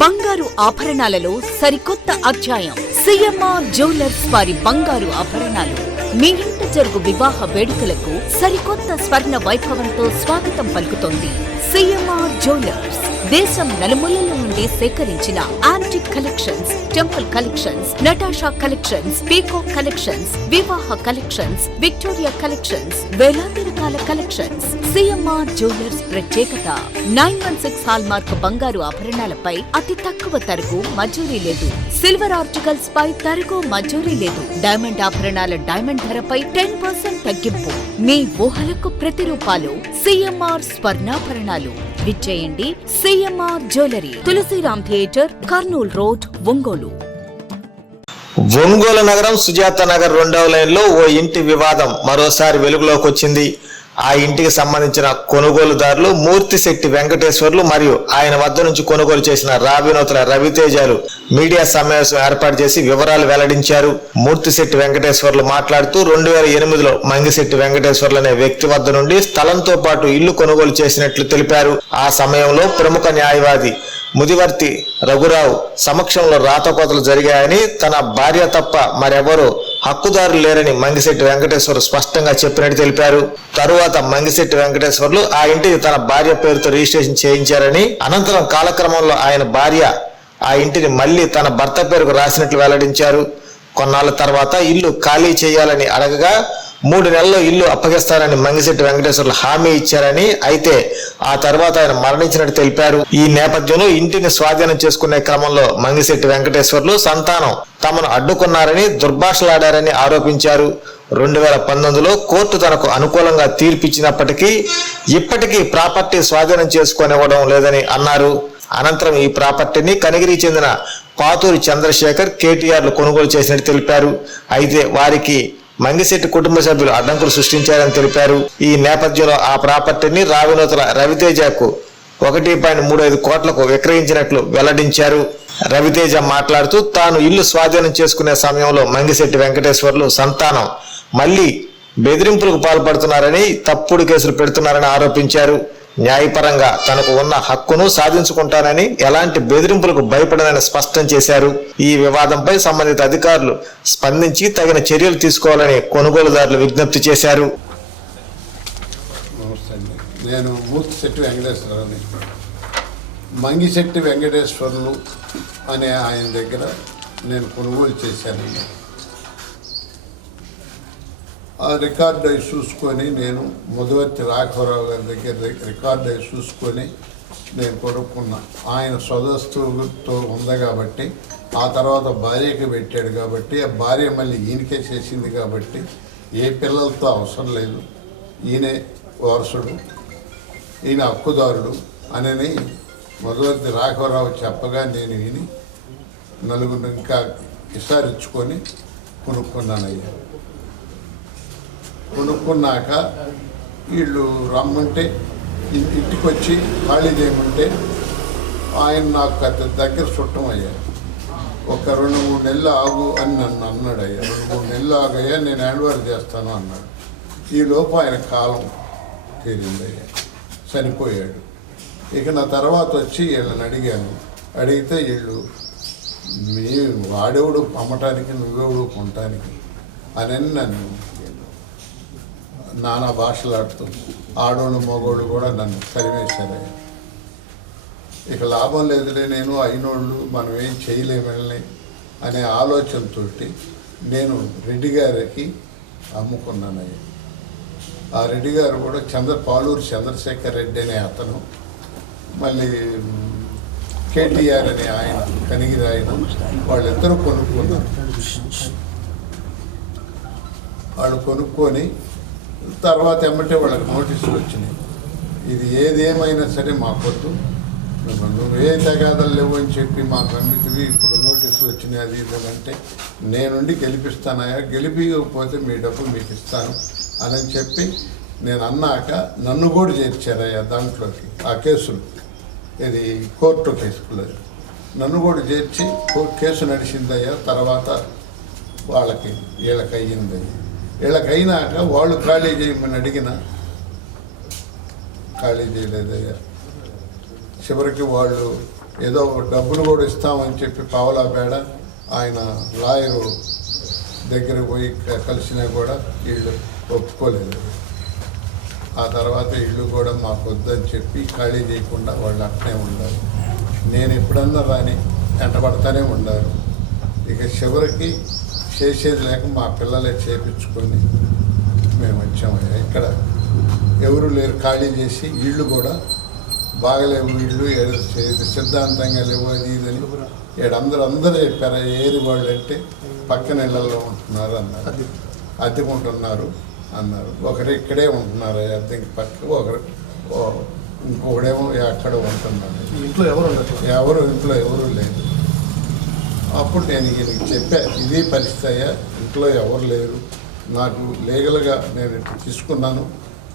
బంగారు ఆభరణాలలో సరికొత్త అధ్యాయం. సిఎంఆర్ జ్యువెలర్స్ వారి బంగారు ఆభరణాలు మీ ఇంట జరుగు వివాహ వేడుకలకు సరికొత్త స్వర్ణ వైభవంతో స్వాగతం పలుకుతోంది. సిఎంఆర్ జ్యువెలర్స్ దేశం నలుమూలల నుండి సేకరించిన antique collections, temple collections, Natasha collections, peacock collections, వివాహ కలెక్షన్స్, విక్టోరియా కలెక్షన్స్, వేలాది రకాల కలెక్షన్స్. సిఎంఆర్ జ్యువెలర్స్ ప్రత్యేకత 916 హాల్మార్క్ బంగారు ఆభరణాలపై అతి తక్కువ తరుగు మజూరీ లేదు. సిల్వర్ ఆర్టికల్స్ పై తరుగు మజూరీ లేదు. డైమండ్ ఆభరణాల డైమండ్ ధరపై 10% తగ్గింపు. మీ ఊహలకు ప్రతిరూపాలు సిఎంఆర్ స్వర్ణాభరణాలు. విచ్చేయండి CMR jewellery, Tulasiram theatre, Kurnool road, Ongole. Ongole నగరం సుజాత నగర్ 2వ లైన్లో ఓ ఇంటి వివాదం మరోసారి వెలుగులోకి వచ్చింది. ఆ ఇంటికి సంబంధించిన కొనుగోలుదారులు మూర్తిశెట్టి వెంకటేశ్వర్లు మరియు ఆయన వద్ద నుంచి కొనుగోలు చేసిన రాబినోతుల రవితేజాలు మీడియా సమావేశం ఏర్పాటు చేసి వివరాలు వెల్లడించారు. మూర్తిశెట్టి వెంకటేశ్వర్లు మాట్లాడుతూ 2008లో మంగిశెట్టి వెంకటేశ్వర్లు అనే వ్యక్తి వద్ద నుండి స్థలంతో పాటు ఇల్లు కొనుగోలు చేసినట్లు తెలిపారు. ఆ సమయంలో ప్రముఖ న్యాయవాది ముదివర్తి రఘురావు సమక్షంలో రాతకోతలు జరిగాయని, తన భార్య తప్ప మరెవరూ హక్కుదారులు లేరని మంగిశెట్టి వెంకటేశ్వర్లు స్పష్టంగా చెప్పినట్టు తెలిపారు. తరువాత మంగిశెట్టి వెంకటేశ్వర్లు ఆ ఇంటికి తన భార్య పేరుతో రిజిస్ట్రేషన్ చేయించారని, అనంతరం కాలక్రమంలో ఆయన భార్య ఆ ఇంటిని మళ్లీ తన భర్త పేరుకు రాసినట్లు వెల్లడించారు. కొన్నాళ్ల తర్వాత ఇల్లు ఖాళీ చేయాలని అడగగా 3 నెలల్లో ఇల్లు అప్పగిస్తారని మంగిశెట్టి వెంకటేశ్వర్లు హామీ ఇచ్చారని, అయితే ఆ తర్వాత ఆయన మరణించినట్టు తెలిపారు. ఈ నేపథ్యంలో ఇంటిని స్వాధీనం చేసుకునే క్రమంలో మంగిశెట్టి వెంకటేశ్వర్లు సంతానం తమను అడ్డుకున్నారని, దుర్భాషలాడారని ఆరోపించారు. 2019లో కోర్టు తనకు అనుకూలంగా తీర్పిచ్చినప్పటికీ ఇప్పటికీ ప్రాపర్టీ స్వాధీనం చేసుకునివ్వడం లేదని అన్నారు. అనంతరం ఈ ప్రాపర్టీని కనిగిరికి చెందిన పాతూరి చంద్రశేఖర్, కేటీఆర్లు కొనుగోలు చేసినట్టు తెలిపారు. అయితే వారికి మంగిశెట్టి కుటుంబ సభ్యులు అడ్డంకులు సృష్టించారని తెలిపారు. ఈ నేపథ్యంలో ఆ ప్రాపర్టీని రావినోతుల రవితేజకు 1.35 కోట్లకు విక్రయించినట్లు వెల్లడించారు. రవితేజ మాట్లాడుతూ తాను ఇల్లు స్వాధీనం చేసుకునే సమయంలో మంగిశెట్టి వెంకటేశ్వర్లు సంతానం మళ్లీ బెదిరింపులకు పాల్పడుతున్నారని, తప్పుడు కేసులు పెడుతున్నారని ఆరోపించారు. న్యాయపరంగా తనకు ఉన్న హక్కును సాధించుకుంటానని, ఎలాంటి బెదిరింపులకు భయపడనని స్పష్టం చేశారు. ఈ వివాదంపై సంబంధిత అధికారులు స్పందించి తగిన చర్యలు తీసుకోవాలని కొనుగోలుదారులు విజ్ఞప్తి చేశారు. నేను మూర్తిశెట్టి వెంకటేశ్వరని, మంగిశెట్టి వెంకటేశ్వర్లు అనే ఆయన దగ్గర నేను కొనుగోలు చేశానండి. ఆ రికార్డు అవి చూసుకొని నేను ముదివర్తి రాఘవరావు గారి దగ్గర రికార్డు అవి చూసుకొని నేను కొనుక్కున్నా. ఆయన స్వదస్తుతో ఉంది కాబట్టి, ఆ తర్వాత భార్యకి పెట్టాడు కాబట్టి, ఆ భార్య మళ్ళీ ఈయనకే చేసింది కాబట్టి ఏ పిల్లలతో అవసరం లేదు, ఈయనే వారసుడు, ఈయన హక్కుదారుడు అని ముదివర్తి రాఘవరావు చెప్పగా నేను విని నలుగురు ఇంకా విసారించుకొని కొనుక్కున్నానయ్యా. కొనుక్కున్నాక వీళ్ళు రమ్మంటే ఇంటికి వచ్చి ఖాళీ చేయమంటే ఆయన నాకు పెద్ద దగ్గర చుట్టమయ్యారు. ఒక 2-3 నెలలు ఆగు అని నన్ను అన్నాడు. అయ్యా 2-3 నెలలు ఆగయ్యా, నేను హ్యాండ్ ఓవర్ చేస్తాను అన్నాడు. ఈలోపు ఆయన కాలం తీరిందయ్యా, చనిపోయాడు. ఇక నా తర్వాత వచ్చి వీళ్ళని అడిగాను. అడిగితే వీళ్ళు వాడెవడు అమ్మటానికి, నువ్వెవడు కొనటానికి అని నన్ను నానా భాషలాడుతూ ఆడోళ్ళు మగోళ్ళు కూడా నన్ను తరివేశారయ్యా. ఇక లాభం లేదులే, నేను అయినోళ్ళు మనం ఏం చేయలేమని అనే ఆలోచనతో నేను రెడ్డి గారికి అమ్ముకున్నానయ్యా. ఆ రెడ్డి గారు కూడా పాలూరు చంద్రశేఖర్ రెడ్డి అనే అతను, మళ్ళీ కేటీఆర్ అనే ఆయన, కనిగిరి ఆయన, వాళ్ళిద్దరూ కొనుక్కున్నారు. వాళ్ళు కొనుక్కొని తర్వాత ఎమ్మటే వాళ్ళకి నోటీసులు వచ్చినాయి. ఇది ఏదేమైనా సరే మాకొద్దు, నువ్వే తగాదాలు లేవు అని చెప్పి మాకు నమ్మితివి, ఇప్పుడు నోటీసులు వచ్చినాయి అది ఇది అంటే నేనుండి గెలిపిస్తానయ్యా, గెలిపిపోతే మీ డబ్బు మీకు ఇస్తాను అని చెప్పి నేను అన్నాక నన్ను కూడా చేర్చారయ్యా దాంట్లోకి. ఆ కేసులు ఇది కోర్టు కేసులు నన్ను కూడా చేర్చి కేసు నడిచిందయ్యా. తర్వాత వీళ్ళకి అయ్యిందయ్యా. వీళ్ళకైనాక వాళ్ళు ఖాళీ చేయమని అడిగినా ఖాళీ చేయలేదయ్యా. చివరికి వాళ్ళు ఏదో డబ్బులు కూడా ఇస్తామని చెప్పి పావలా బేడ ఆయన లాయరు దగ్గరికి పోయి కలిసినా కూడా వీళ్ళు ఒప్పుకోలేదు. ఆ తర్వాత ఇల్లు కూడా మాకు వద్దని చెప్పి ఖాళీ చేయకుండా వాళ్ళు అట్నే ఉండాలి. నేను ఎప్పుడన్నా రాని వెంటబడతానే ఉండాలి. ఇక చివరికి చేసేది లేక మా పిల్లలే చేపించుకొని మేము వచ్చామయ్యా. ఇక్కడ ఎవరు లేరు, ఖాళీ చేసి ఇళ్ళు కూడా బాగలేవు, ఇళ్ళు సిద్ధాంతంగా లేవు, అది ఇదని అందరూ చెప్పారు. ఏరి వాళ్ళు అంటే పక్కన ఇళ్ళల్లో ఉంటున్నారు అన్నారు, అద్దెకుంటున్నారు అన్నారు. ఒకరు ఇక్కడే ఉంటున్నారు అద్దెకి పక్క, ఒకరు ఇంకొకడేమో అక్కడ ఉంటున్నారు. ఇంట్లో ఎవరు లేదు. అప్పుడు నేను ఈయనకి చెప్పా, ఇది పరిస్థితి అయ్యా, ఇంట్లో ఎవరు లేరు, నాకు లీగల్గా నేను తీసుకున్నాను,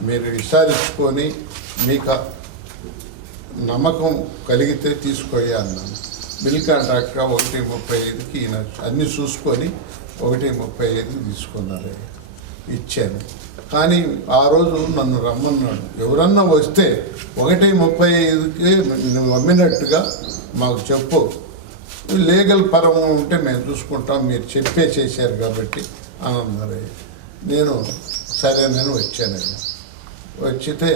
మీరు విచారించుకొని మీకు నమ్మకం కలిగితే తీసుకోయ్యా అన్నాను. బిల్ కాంట్రాక్ట్గా 1.35కి ఈయన అన్నీ చూసుకొని 1.35 తీసుకున్నారు, ఇచ్చాను. కానీ ఆ రోజు నన్ను రమ్మన్నాడు, ఎవరన్నా వస్తే 1.35కి నువ్వు అమ్మినట్టుగా మాకు చెప్పు, లీగల్ పరం ఉంటే మేము చూసుకుంటాం, మీరు చెప్పే చేశారు కాబట్టి అని అన్నారు. నేను సరేనని వచ్చాను. వచ్చితే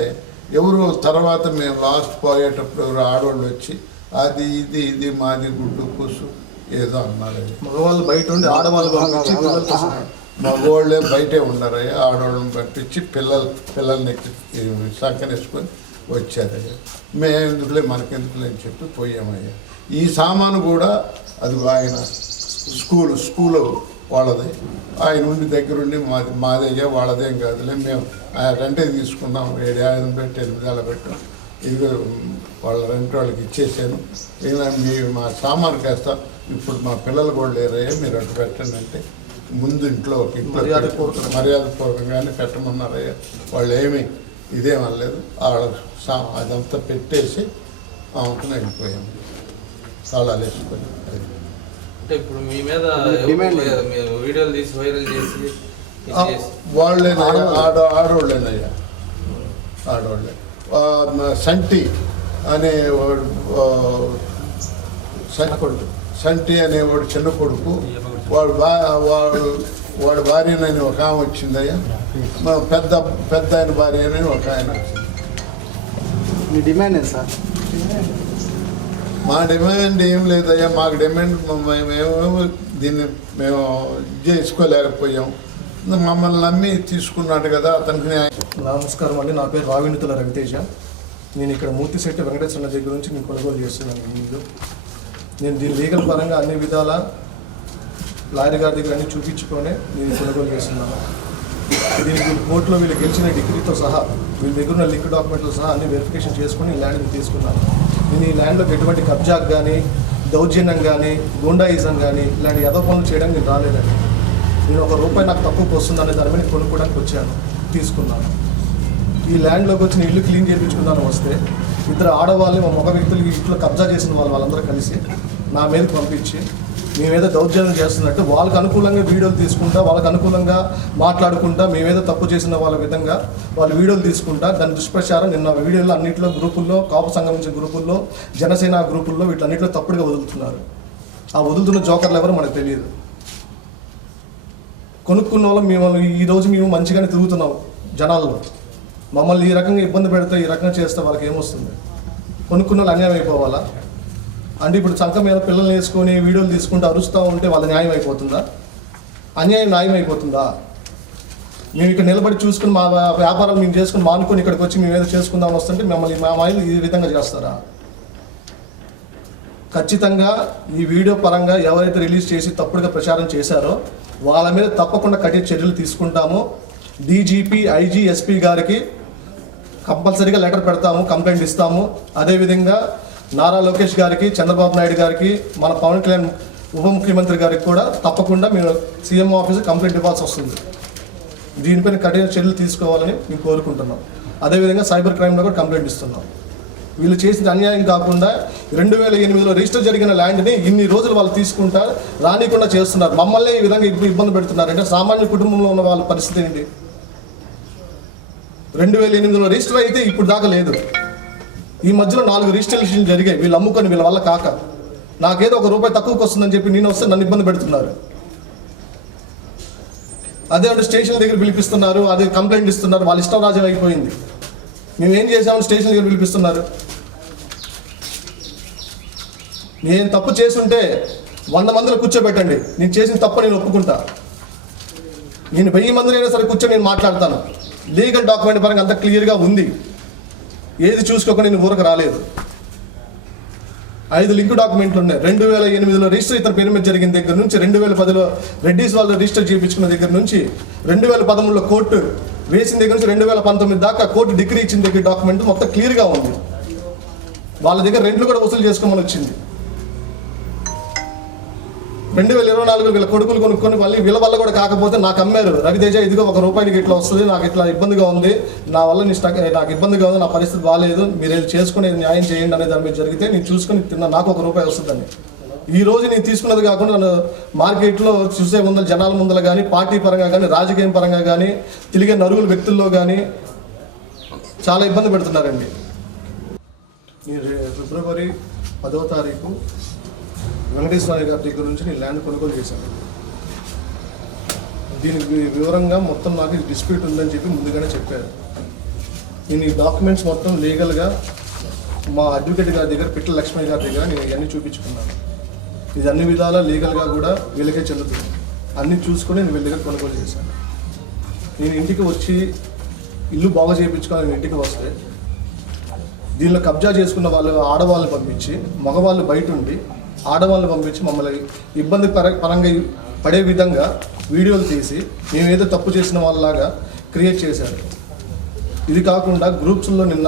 ఎవరు తర్వాత మేము లాస్ట్ పోయేటప్పుడు ఎవరు ఆడవాళ్ళు వచ్చి అది ఇది మాది గుడ్డు కూసు ఏదో అన్నారు. మగవాళ్ళు బయట ఉండి ఆడవాళ్ళు మగవాళ్ళే బయటే ఉన్నారయ్యా, ఆడవాళ్ళని పంపించి పిల్లల్ని సక్కనేసుకొని వచ్చారయ్యా. మేము ఎందుకులే మనకెందుకులే అని చెప్పి పోయామయ్యా. ఈ సామాను కూడా అది ఆయన స్కూలు వాళ్ళది, ఆయన ఉండి దగ్గరుండి మాదేగా వాళ్ళదేం కాదులే, మేము రెంటే తీసుకున్నాం, 7,000 పెట్టి 8,000 పెట్టాం, ఇది వాళ్ళ రెంట్ వాళ్ళకి ఇచ్చేసాను, ఇలా మా సామాను కాస్త ఇప్పుడు మా పిల్లలు కూడా లేరయ్యా, మీరు అటు పెట్టండి అంటే ముందు ఇంట్లో మర్యాదపూర్వకంగానే పెట్టమన్నారయ్యా. వాళ్ళు ఏమీ ఇదేమనలేదు, అదంతా పెట్టేసి ఆమెకు వెళ్ళిపోయాము, తాళాలు వేసుకొని. అంటే ఇప్పుడు మీ మీద వీడియోలు తీసి వైరల్ చేసి వాళ్ళేనయ్యా, ఆడవాళ్ళేనయ్యా, ఆడవాళ్ళే. సంటి అనేవాడు, సంటి అనేవాడు చిన్న కొడుకు, వాడు భార్యనని ఒక ఆమె వచ్చిందయ్యా, పెద్ద ఆయన భార్యనని ఒక ఆయన వచ్చింది. మీ డిమాండ్ ఏంటి సార్? మా డిమాండ్ ఏం లేదయ్యా, మాకు డిమాండ్ మేమేమో దీన్ని మేము చేసుకోలేకపోయాం, మమ్మల్ని నమ్మి తీసుకున్నాడు కదా అతనికి. నమస్కారం అండి, నా పేరు రావినితుల రవితేజ. నేను ఇక్కడ మూర్తిశెట్టి వెంకటేశ్వర దగ్గర నుంచి నేను కొనుగోలు చేస్తున్నాను. నేను దీని లీగల్ పరంగా అన్ని విధాల లాయర్ గారి దగ్గర అన్ని చూపించుకొని నేను కొనుగోలు చేస్తున్నాను. దీనికి కోర్టులో వీళ్ళు గెలిచిన డిగ్రీతో సహా వీళ్ళ దగ్గర ఉన్న లిక్విడ్ డాక్యుమెంట్తో సహా అన్ని వెరిఫికేషన్ చేసుకుని ఈ ల్యాండ్ని తీసుకున్నాను. నేను ఈ ల్యాండ్లోకి ఎటువంటి కబ్జాకు కానీ, దౌర్జన్యం కానీ, గూండాయిజం కానీ ఇలాంటి యథో పనులు చేయడానికి నేను రాలేదండి. నేను ₹1 నాకు తక్కువకి వస్తుందనే దాని మీద కొనుక్కోవడానికి వచ్చాను, తీసుకున్నాను. ఈ ల్యాండ్లోకి వచ్చిన ఇల్లు క్లీన్ చేయించుకున్నాను వస్తే ఇద్దరు ఆడవాళ్ళని మా మగ వ్యక్తులు ఇంట్లో కబ్జా చేసిన వాళ్ళందరూ కలిసి నా మీద పంపించి మేమేదో దౌర్జన్యం చేస్తున్నట్టు వాళ్ళకు అనుకూలంగా వీడియోలు తీసుకుంటా, వాళ్ళకు అనుకూలంగా మాట్లాడుకుంటా, మేమేదో తప్పు చేసిన వాళ్ళ విధంగా వాళ్ళు వీడియోలు తీసుకుంటా, దాని దుష్ప్రచారం నిన్న వీడియోలో అన్నింటిలో గ్రూపుల్లో, కాపు సంఘమించిన గ్రూపుల్లో, జనసేన గ్రూపుల్లో వీటన్నిటిలో తప్పుడుగా వదులుతున్నారు. ఆ వదులుతున్న జోకర్లు ఎవరో మనకు తెలియదు. కొనుక్కున్న వాళ్ళు ఈరోజు మేము మంచిగానే తిరుగుతున్నాం జనాల్లో, మమ్మల్ని ఈ రకంగా ఇబ్బంది పెడితే, ఈ రకంగా చేస్తే వాళ్ళకి ఏమొస్తుంది? కొనుక్కున్న వాళ్ళు అన్యాయం అయిపోవాలా? అంటే ఇప్పుడు సంఖం మీద పిల్లల్ని వేసుకొని వీడియోలు తీసుకుంటూ అరుస్తూ ఉంటే వాళ్ళ న్యాయం అయిపోతుందా? అన్యాయం న్యాయం అయిపోతుందా? మేము ఇక్కడ నిలబడి చూసుకుని మా వ్యాపారాలు మేము చేసుకుని మానుకొని ఇక్కడికి వచ్చి మేము ఏదో చేసుకుందామని వస్తుంటే మమ్మల్ని మా మైలు ఈ విధంగా చేస్తారా? ఖచ్చితంగా ఈ వీడియో పరంగా ఎవరైతే రిలీజ్ చేసి తప్పుడుగా ప్రచారం చేశారో వాళ్ళ మీద తప్పకుండా కఠిన చర్యలు తీసుకుంటాము. డీజీపీ, ఐజీ, ఎస్పీ గారికి కంపల్సరీగా లెటర్ పెడతాము, కంప్లైంట్ ఇస్తాము. అదేవిధంగా నారా లోకేష్ గారికి, చంద్రబాబు నాయుడు గారికి, మన పవన్ కళ్యాణ్ ఉప ముఖ్యమంత్రి గారికి కూడా తప్పకుండా మీరు సీఎం ఆఫీసు కంప్లైంట్ ఇవ్వాల్సి వస్తుంది. దీనిపైన కఠిన చర్యలు తీసుకోవాలని మేము కోరుకుంటున్నాం. అదేవిధంగా సైబర్ క్రైమ్లో కూడా కంప్లైంట్ ఇస్తున్నాం. వీళ్ళు చేసిన అన్యాయం కాకుండా 2008లో రిజిస్టర్ జరిగిన ల్యాండ్ని ఇన్ని రోజులు వాళ్ళు తీసుకుంటా రానికుండా చేస్తున్నారు. మమ్మల్ని ఈ విధంగా ఇబ్బంది పెడుతున్నారు. అంటే సామాన్య కుటుంబంలో ఉన్న వాళ్ళ పరిస్థితి ఏంటి? 2008లో రిజిస్టర్ అయితే ఇప్పుడు దాకా లేదు. ఈ మధ్యలో 4 రిజిస్ట్రేషన్లు జరిగాయి వీళ్ళు అమ్ముకొని వీళ్ళ వల్ల కాక. నాకేదో ₹1 తక్కువకి వస్తుందని చెప్పి నేను వస్తే నన్ను ఇబ్బంది పెడుతున్నారు. అదే అంటే స్టేషన్ దగ్గర పిలిపిస్తున్నారు, అదే కంప్లైంట్ ఇస్తున్నారు, వాళ్ళ ఇష్టం రాజ్యం అయిపోయింది. మేము ఏం చేసామని స్టేషన్ దగ్గర పిలిపిస్తున్నారు. నేను తప్పు చేసుంటే 100 మందిలో కూర్చోబెట్టండి, నేను చేసిన తప్పు నేను ఒప్పుకుంటా. నేను 1000 మందినైనా సరే కూర్చొని నేను మాట్లాడతాను. లీగల్ డాక్యుమెంట్ పరంగా అంత క్లియర్గా ఉంది. ఏది చూసుకోకుండా నేను ఊరకు రాలేదు. 5 లింక్ డాక్యుమెంట్లు ఉన్నాయి. 2008లో రిజిస్టర్ ఇతర పేరు మీద జరిగిన దగ్గర నుంచి 2010లో రెడ్డిస్ వాళ్ళు రిజిస్టర్ చేయించుకున్న దగ్గర నుంచి 2013లో కోర్టు వేసిన దగ్గర నుంచి 2019 దాకా కోర్టు డిగ్రీ ఇచ్చిన దగ్గర డాక్యుమెంట్ మొత్తం క్లియర్గా ఉంది. వాళ్ళ దగ్గర రెంట్లు కూడా వసూలు చేసుకోమని వచ్చింది. 2024 వీళ్ళ కొడుకులు కొనుక్కొని మళ్ళీ వీళ్ళ వల్ల కూడా కాకపోతే నాకు అమ్మారు. రవితేజ ఇదిగో ₹1 ఇట్లా వస్తుంది, నాకు ఇట్లా ఇబ్బందిగా ఉంది, నా వల్ల నాకు ఇబ్బందిగా ఉంది, నా పరిస్థితి బాగాలేదు, మీరు ఏది చేసుకుని న్యాయం చేయండి అనే దాని మీద జరిగితే నేను చూసుకుని తిన్నా, నాకు ₹1 వస్తుందని. ఈ రోజు నేను తీసుకున్నది కాకుండా నన్ను మార్కెట్లో చూసే ముందర జనాల ముందర కానీ, పార్టీ పరంగా కానీ, రాజకీయం పరంగా కానీ, తిరిగే నరుగుల వ్యక్తుల్లో కానీ చాలా ఇబ్బంది పెడుతున్నారండి. ఫిబ్రవరి 10వ తారీఖు వెంకటేశ్వర గారి దగ్గర నుంచి నేను ల్యాండ్ కొనుగోలు చేశాను. దీనికి వివరంగా మొత్తం నాకు డిస్ప్యూట్ ఉందని చెప్పి ముందుగానే చెప్పారు. నేను ఈ డాక్యుమెంట్స్ మొత్తం లీగల్గా మా అడ్వకేట్ గారి దగ్గర, పిట్టల లక్ష్మణ్ గారి దగ్గర నేను ఇవన్నీ చూపించుకున్నాను. ఇది అన్ని విధాలా లీగల్గా కూడా వీళ్ళకే చెల్లుతుంది. అన్నీ చూసుకొని నేను వీళ్ళ దగ్గర కొనుగోలు చేశాను. నేను ఇంటికి వచ్చి ఇల్లు బాగా చేయించుకొని నేను ఇంటికి వస్తే దీనిలో కబ్జా చేసుకున్న వాళ్ళు ఆడవాళ్ళని పంపించి, మగవాళ్ళు బయట ఉండి ఆడవాళ్ళని పంపించి మమ్మల్ని ఇబ్బంది పరంగా పడే విధంగా వీడియోలు తీసి మేమేదో తప్పు చేసిన వాళ్ళలాగా క్రియేట్ చేశారు. ఇది కాకుండా గ్రూప్స్లో నిన్న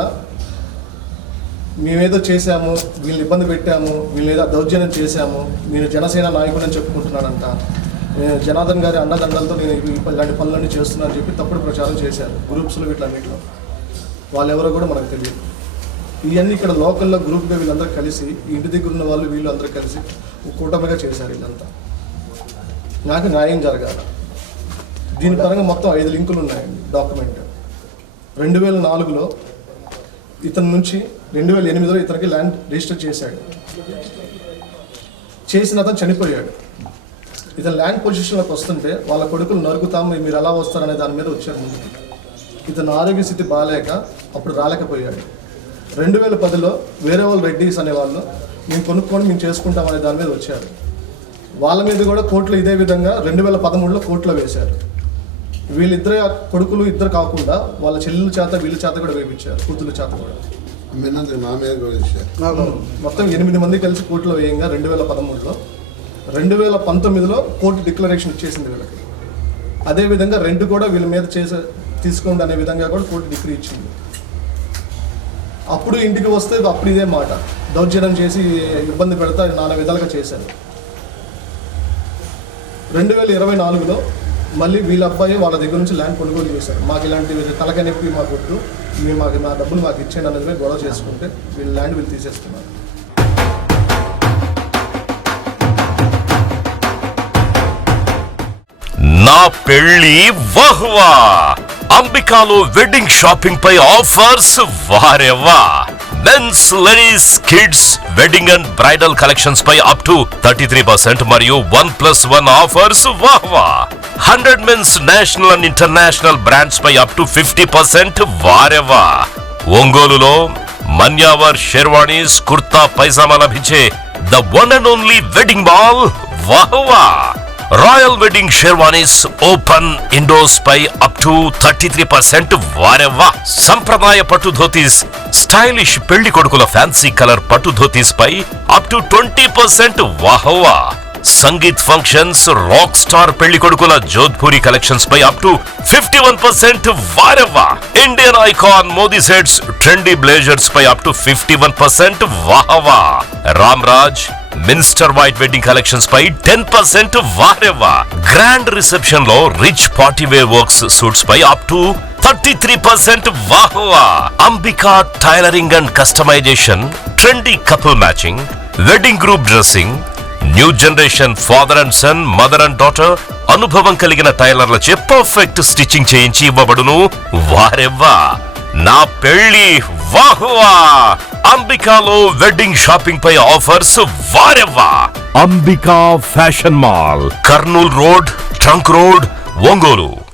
మేమేదో చేశాము, వీళ్ళని ఇబ్బంది పెట్టాము, వీళ్ళని ఏదో దౌర్జన్యం చేశాము, నేను జనసేన నాయకుడని చెప్పుకుంటున్నానంట, జనార్దన్ గారి అండదండలతో నేను ఇలాంటి పనులన్నీ చేస్తున్నానని చెప్పి తప్పుడు ప్రచారం చేశారు గ్రూప్స్లో. వీటిలన్నింటిలో వాళ్ళు ఎవరో కూడా మనకు తెలియదు. ఇవన్నీ ఇక్కడ లోకల్లో గ్రూప్గా వీళ్ళందరూ కలిసి, ఇంటి దగ్గర ఉన్న వాళ్ళు వీళ్ళు అందరూ కలిసి కూటమిగా చేశారు. ఇదంతా నాకు న్యాయం జరగాలి. దీని పరంగా మొత్తం 5 లింకులు ఉన్నాయండి డాక్యుమెంట్. 2004లో ఇతని నుంచి 2008లో ఇతనికి ల్యాండ్ రిజిస్టర్ చేశాడు. చేసిన అతను చనిపోయాడు. ఇతను ల్యాండ్ పొజిషన్లోకి వస్తుంటే వాళ్ళ కొడుకులు నరుకుతాము, మీరు ఎలా వస్తారనే దాని మీద వచ్చారు ముందుకి. ఇతను ఆరోగ్య స్థితి బాగాలేక అప్పుడు రాలేకపోయాడు. 2010లో వేరే వాళ్ళు రెడ్డిస్ అనేవాళ్ళు మేము కొనుక్కొని మేము చేసుకుంటామనే దాని మీద వచ్చారు. వాళ్ళ మీద కూడా కోర్టులో ఇదే విధంగా 2013లో కోర్టులో వేశారు. వీళ్ళిద్దరే కొడుకులు ఇద్దరు కాకుండా వాళ్ళ చెల్లెల చేత వీళ్ళ చేత కూడా వేయించారు, కూతుళ్ళ చేత కూడా. మొత్తం 8 మంది కలిసి కోర్టులో వేయంగా 2013లో. 2019లో కోర్టు డిక్లరేషన్ ఇచ్చేసింది వీళ్ళకి. అదేవిధంగా రెంట్ కూడా వీళ్ళ మీద తీసుకోండి అనే విధంగా కూడా కోర్టు డిగ్రీ ఇచ్చింది. అప్పుడు ఇంటికి వస్తే అప్పుడు ఇదే మాట, దౌర్జన్యం చేసి ఇబ్బంది పెడతా నానా విధాలుగా చేశారు. 2024లో మళ్ళీ వీళ్ళ అబ్బాయి వాళ్ళ దగ్గర నుంచి ల్యాండ్ కొనుగోలు చేశారు. మాకు ఇలాంటి తలకాయ నొప్పి మాకు వద్దు, మా డబ్బులు మాకు ఇచ్చేయండి అనేది గొడవ చేసుకుంటే వీళ్ళ ల్యాండ్ వీళ్ళు తీసేస్తున్నారు. నా పెళ్లి వహ్వా అంబికాలో వెడ్డింగ్ షాపింగ్ పై ఆఫర్స్ వారెవ్వా. Mens, ladies, kids wedding and bridal collections పై అప్ టు 33% మరియు 1+1 ఆఫర్స్ వాహ్వా. 100 mens national and international brands పై అప్ టు 50% వారెవ్వా. ఒంగోలులో మన్యావర్ షెర్వాణీస్, కుర్తా పైజామా లభించే the one and only wedding mall వాహ్వా. Royal wedding sherwanis open indoors పై అప్ టు 33% వారెవ్వా. సంప్రదాయ పట్టు ధోతీస్, స్టైలిష్ పెళ్లి కొడుకుల ఫ్యాన్సీ కలర్ పట్టు ధోతీస్ పై అప్ టు 20% వాహ్వా. సంగీత్ ఫంక్షన్స్, రాక్ స్టార్ పెళ్లి కొడుకుల జోధ్పూరి కలెక్షన్స్ పై అప్ టు 51% వారెవ్వా. Indian icon Modi sets, trendy blazers పై అప్ టు 51% వాహ్వా. Ram Raj minister white wedding collections పై 10% వారెవ్వా. గ్రాండ్ రిసెప్షన్ లో rich party wear works suits పై అప్ టు 33% వాహ్వా. Ambika tailoring and customisation, trendy couple matching, wedding group dressing, new generation father and son, mother and daughter అనుభవం కలిగిన టైలర్లచే perfect stitching చేయించి ఇవ్వబడును వారెవ్వా. నా పెళ్లి వాహ్వా. అంబికాలో వెడ్డింగ్ షాపింగ్ పై ఆఫర్స్ వారెవ్వా. Ambika fashion mall, Kurnool road, trunk road, Ongole.